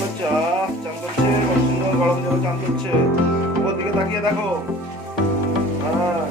করছে, চান করছে, কত সুন্দর গরম জলে চান করছে। ওর দিকে তাকিয়ে দেখো। হ্যাঁ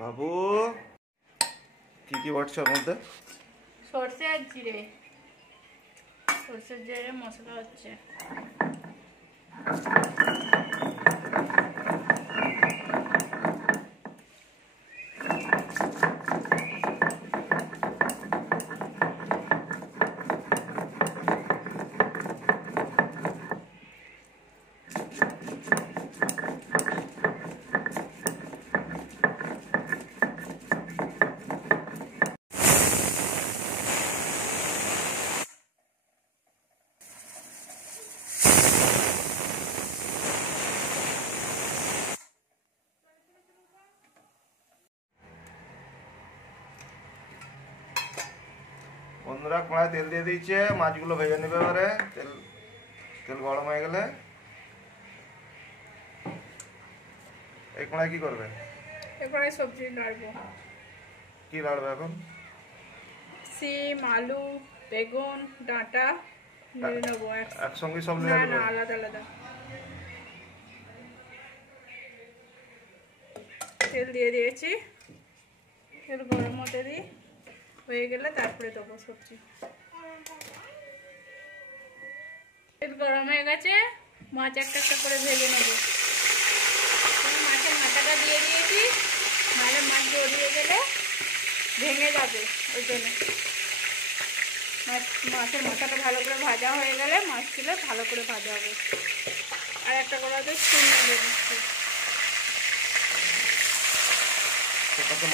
বাবু, কি কি বাটছে ওর মধ্যে? সরষে আর জিরে, সরষের জিরে মশলা হচ্ছে। বন্ধুরা, কড়াই তেল দিয়ে দিয়েছে, মাছগুলো ভেজে নেবে। এবারে তেল গরম হয়ে গেলে এই কড়াই কি করবে? এই কড়াই সবজি নাড়বো। কি নাড়বে এখন? সিম, আলু, বেগুন, ডাঁটা নেড়ে নেবো একসঙ্গে সব না না, আলাদা আলাদা। তেল দিয়ে দিয়েছি, তেল গরম হতে দিই, হয়ে গেলে তারপরে দেবো সবজি। তেল গরম হয়ে গেছে, মাছ একটা একটা করে ভেজে নেবো। মাছের মাথাটা দিয়ে দিয়েছি, নাহলে মাছ জড়িয়ে গেলে ভেঙে যাবে, ওই জন্য মাছের মাথাটা ভালো করে ভাজা হয়ে গেলে মাছগুলো ভালো করে ভাজা হবে। আর একটা কড়াইতে চুন দিয়ে দিচ্ছি।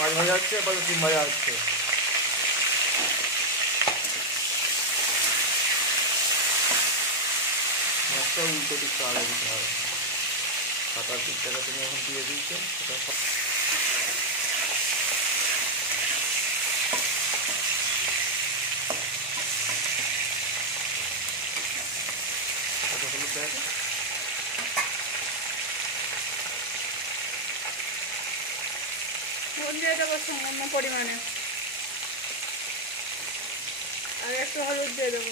মাছ ভাজা হচ্ছে, এবার ডিম ভাজা হচ্ছে। মাছটা উল্টো দিকটা আলাদা দিতে হবে। কাটার দিকটাকে তুমি এখন দিয়ে দিয়েছো, হলুদ দেয় নুন দিয়ে দেবো সামান্য পরিমাণে, আর একটু হলুদ দিয়ে দেবো।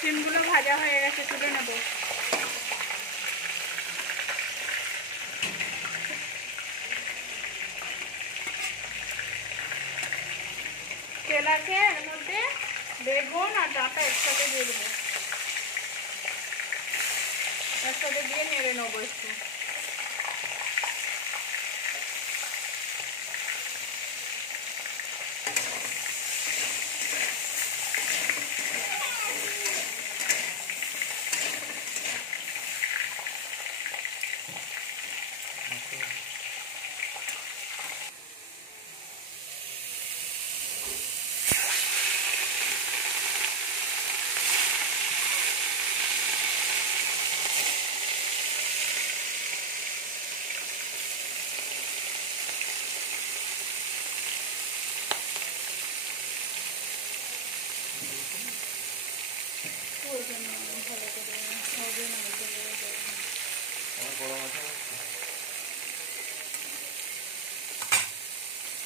ডিমগুলো ভাজা হয়ে গেছে, তুলে নেব। তেল আছে, এর মধ্যে বেগুন আর ডাঁটা একসাথে দিয়ে দেবো, একসাথে দিয়ে নেড়ে নেবো একটু।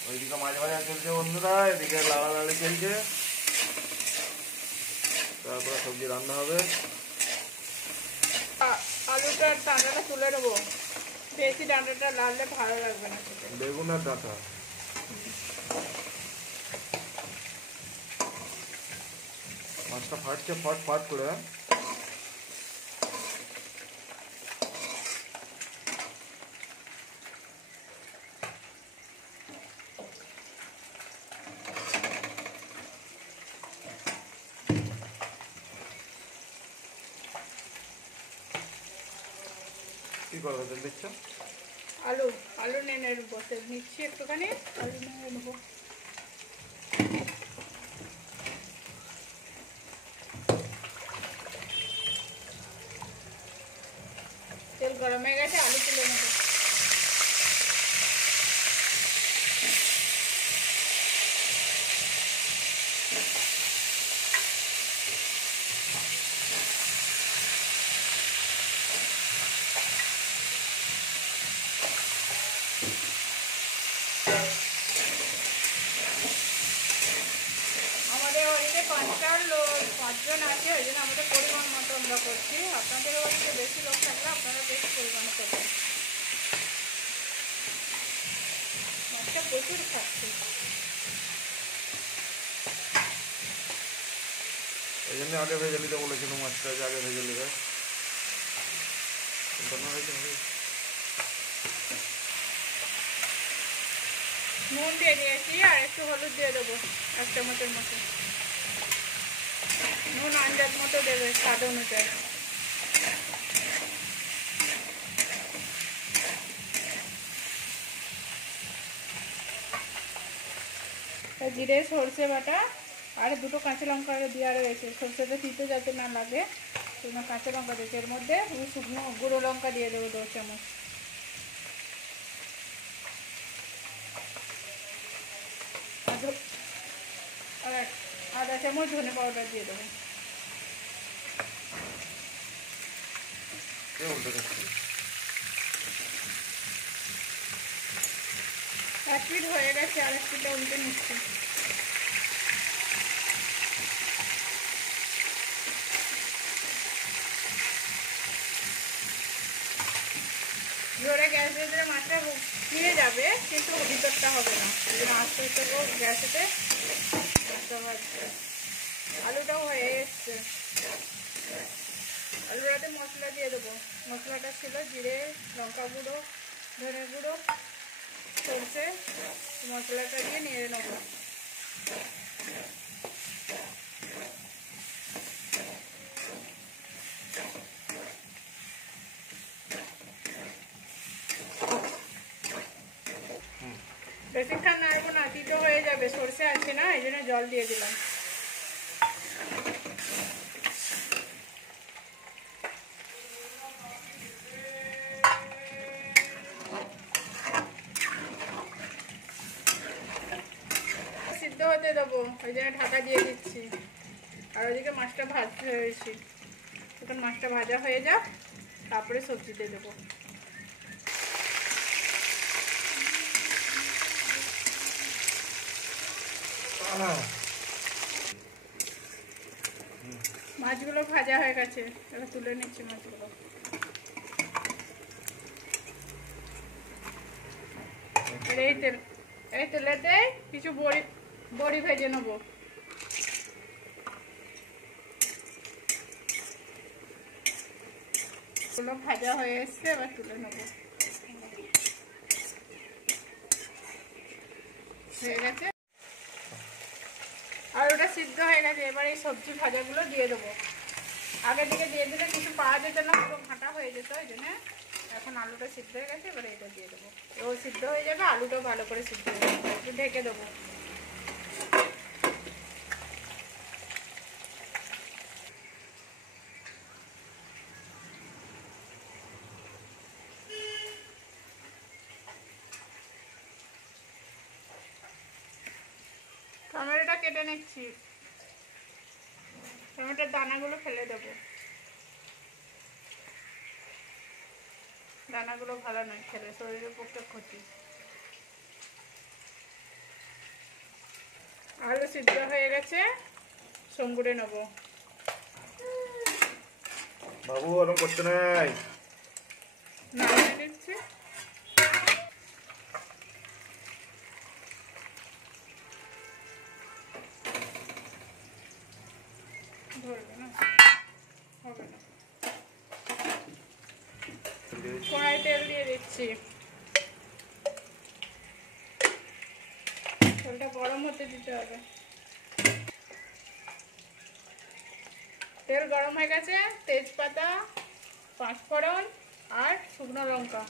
ওইদিকে মাছ ভাজা চলছে বন্ধুরা, এদিকে লাড়ালাড়ি চলছে, তারপরে সবজি রান্না হবে। আলুটার ডাঁটাটা তুলে নেবো, বেশি ডাঁটাটা লাললে ভালো লাগবে না। বেগুন আর ডাঁটা মাছটা ফাটছে ফট ফট করে। কি করবে তেল দিচ্ছ? আলু নিয়ে নেবো, তেল নিচ্ছি একটুখানি, আলু নিয়ে নেবো। তেল গরম হয়ে গেছে, আলু তুলে নেবো। আমাদের বাড়িতে 5জন আছে, ওই জন্য আমাদের পরিমাণ মতো আমরা করছি। আপনাদের বাড়িতে বেশি লোক থাকলে আপনারা বেশি পরিমাণে করবেন। মাছটা প্রচুর খাচ্ছে, এই জন্য আগে ভেজে নিতে বলেছিলাম, মাছটা যে আগে ভেজে নেবে। নুন দিয়ে দিয়েছি, আর একটু হলুদ দিয়ে দেবো 1 চামচের মতো। নুন আন্দাজ মতো দেবে, স্বাদ অনুযায়ী। জিরে সরষে বাটা আর 2টো কাঁচা লঙ্কা দেওয়া রয়েছে, সরষেটা তিতে যাতে না লাগে সেজন্য কাঁচা লঙ্কা দিয়েছে। এর মধ্যে শুকনো গুঁড়ো লঙ্কা দিয়ে দেবো 2 চামচ। আর 1/2 চামচ ধনে পাউডার দিয়ে দেবো। 1 মিনিট হয়ে গেছে, আর 1 মিনিট উল্টে নিচ্ছি। জোরে গ্যাস দিয়ে দিলে মাছটা ফিরে যাবে, কিন্তু ভিতরটা হবে না। এই জন্য আস্তে আস্তে গ্যাসেতে মাছটা ভাজছে। আলুটাও হয়ে এসছে, আলুটাতে মশলা দিয়ে দেবো। মশলাটা ছিল জিরে, লঙ্কা গুঁড়ো, ধনে গুঁড়ো, সরষে। মশলাটা দিয়ে নেড়ে নেবো। বেশিক্ষণ নাড়বো না, তিতো হয়ে যাবে, সরষে আছে না, এই জন্য জল দিয়ে দিলাম। সিদ্ধ দেবো, ওই জন্য ঢাকা দিয়ে দিচ্ছি। আর ওইদিকে মাছটা ভাজতে হয়েছি, এখন মাছটা ভাজা হয়ে যাক, তারপরে সবজিতে দেবো। মাছগুলো ভাজা হয়ে গেছে, এবার তুলে নিচ্ছি মাছগুলো। এই তেলেতে কিছু বড়ি ভেজে নেবো। গুলো ভাজা হয়ে এসছে, এবার তুলে নেবো। হয়ে গেছে, আর ওটা সিদ্ধ হয়ে গেছে। এবার এই সবজি ভাজাগুলো দিয়ে দেবো। আগে থেকে দিয়ে দিলে কিছু পাওয়া যেত না, পুরো ঘাঁটা হয়ে যেত। ওই জন্য এখন আলুটা সিদ্ধ হয়ে গেছে, এবার এটা দিয়ে দেবো। ও সিদ্ধ হয়ে যাবে, আলুটাও ভালো করে সিদ্ধ হয়ে যাবে। একটু ঢেকে দেবো। টমেটোটা কেটে নিচ্ছি, টমেটোর দানাগুলো ফেলে দেবো। দানাগুলো ভালো নয় খেলে, শরীরের পক্ষে ক্ষতি। আলু সিদ্ধ হয়ে গেছে, সম্বুরে নেবো। বাবু ওরকম করতে নাই, নামিয়ে দিচ্ছি। ধরবে না, হবে না। কড়াই তেল দিয়ে দিচ্ছি, তেলটা গরম হতে দিতে হবে। তেল গরম হয়ে গেছে, তেজপাতা, পাঁচফোড়ন আর শুকনো লঙ্কা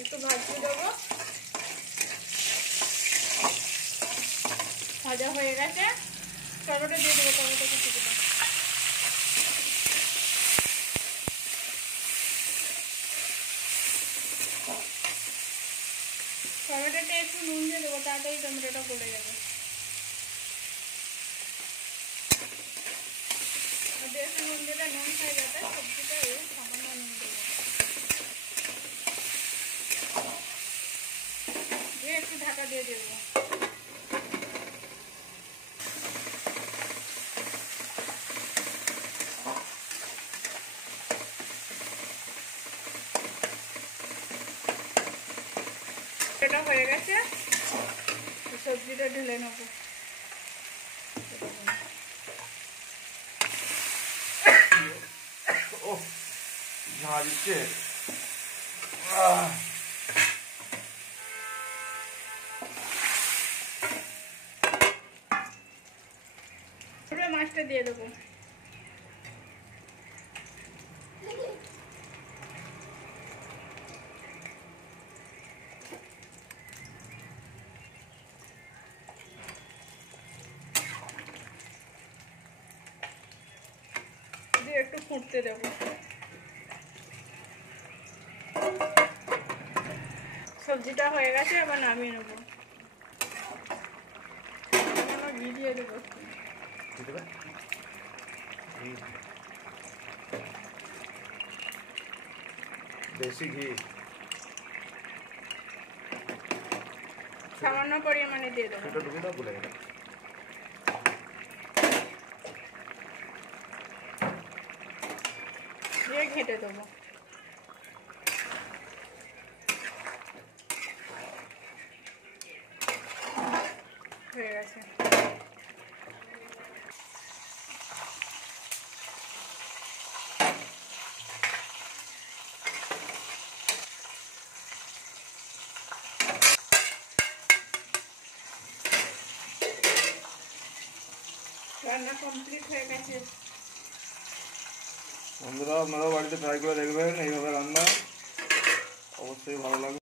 একটু ভাজতে দেবো। ভাজা হয়ে গেছে, টমেটো দিয়ে দেবো। টমেটো কুচি দেবো। টমেটোটা একটু নুন দিয়ে দেবো, তাড়াতাড়ি টমেটোটা গলে যাবে। বেশি নুন দিলে নুন হয়ে যাবে, সবজিটা সামান্য নুন দেবো দিয়ে একটু ঢাকা দিয়ে দেবো। এটা হয়ে গেছে, সবজিটা ঢেলে নেবো। ও না দিচ্ছে, মাছটা দিয়ে দেবো। দিয়ে একটু ফুটতে দেবো। সবজিটা হয়ে গেছে, আবার নামিয়ে নেবো। ঘি দিয়ে দেবো, দেশি ঘি সামান্য পরিমাণে দিয়ে দেবো। সেটা ঢুকে দাও, ভুলে গেলে। দিয়ে ঘেঁটে দেবো। হয়ে গেছে। রান্না কমপ্লিট হয়ে গেছে। বন্ধুরা আপনারাও বাড়িতে ট্রাই করে দেখবেন, এইভাবে রান্না অবশ্যই ভালো লাগবে।